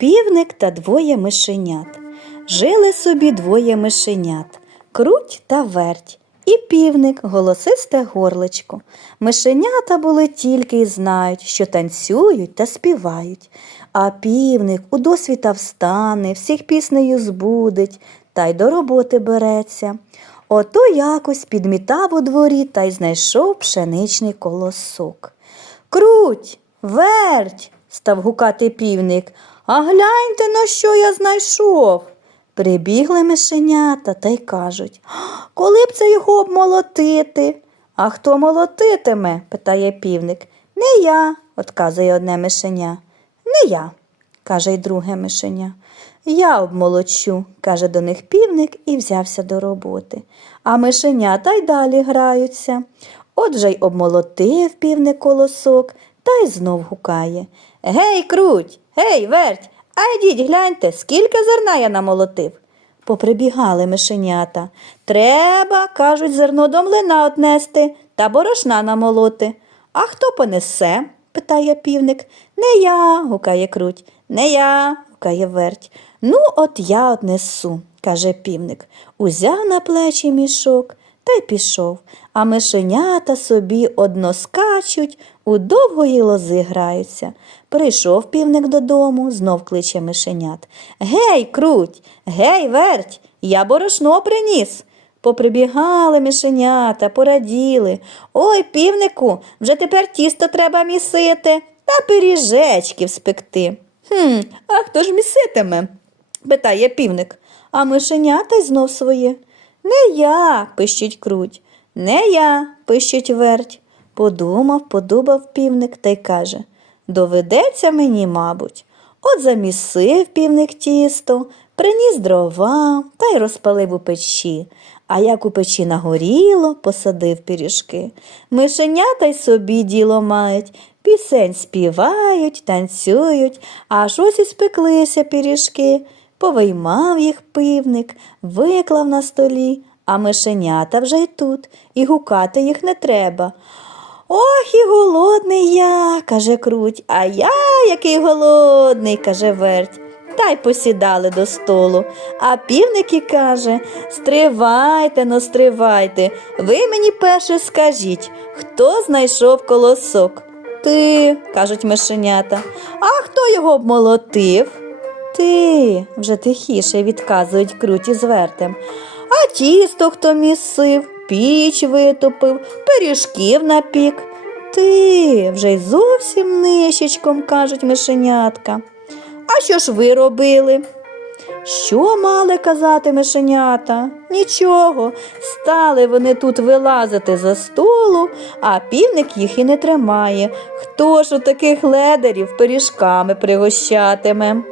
Півник та двоє мишенят. Жили собі двоє мишенят круть та верть. І півник, голосисте горличко. Мишенята були тільки й знають, що танцюють та співають. А півник у досвіта встане, всіх піснею збудить, та й до роботи береться. Ото якось підмітав у дворі та й знайшов пшеничний колосок. Круть, верть, став гукати півник. А гляньте, на що я знайшов. Прибігли мишенята та й кажуть, коли б це його обмолотити? А хто молотитиме? питає півник. Не я, отказує одне мишеня. Не я, каже й друге мишеня. Я обмолочу, каже до них півник і взявся до роботи. А мишенята й далі граються. Отже й обмолотив півник колосок та й знов гукає. Гей, круть, гей, верть, а йдіть гляньте, скільки зерна я намолотив. Поприбігали мишенята. Треба, кажуть, зерно до млина отнести та борошна намолоти. А хто понесе? питає півник. Не я, гукає круть. Не я, гукає верть. Ну, от я однесу, каже півник. Узяв на плечі мішок та й пішов, а мишенята собі одно скачуть, у довгої лози граються. Прийшов півник додому, знов кличе мишенят. Гей, круть, гей, верть, я борошно приніс. Поприбігали мишенята, пораділи. Ой, півнику, вже тепер тісто треба місити та пиріжечків спекти. Хм, а хто ж міситиме? питає півник. А мишенята й знов своє. Не я, пищить круть. Не я, пищить верть. Подумав, подумав півник та й каже Доведеться мені, мабуть. От замісив півник тісто, приніс дрова та й розпалив у печі. А як у печі нагоріло, посадив пиріжки. Мишенята й собі діло мають, пісень співають, танцюють, аж ось і спеклися пиріжки. Повиймав їх пивник, виклав на столі, а мишенята вже й тут, і гукати їх не треба. Ох, і голодний я, каже круть, а я який голодний, каже верть. Та й посідали до столу. А півник і каже Стривайте, но стривайте. Ви мені перше скажіть, хто знайшов колосок? Ти, кажуть мишенята. А хто його обмолотив? Ти, вже тихіше відказують круті з вертем. А тісто хто місив, піч витопив, пиріжків напік. Ти вже й зовсім нищечком, кажуть мишенятка. А що ж ви робили? Що мали казати мишенята? Нічого. Стали вони тут вилазити за столу, а півник їх і не тримає. Хто ж у таких ледарів пиріжками пригощатиме?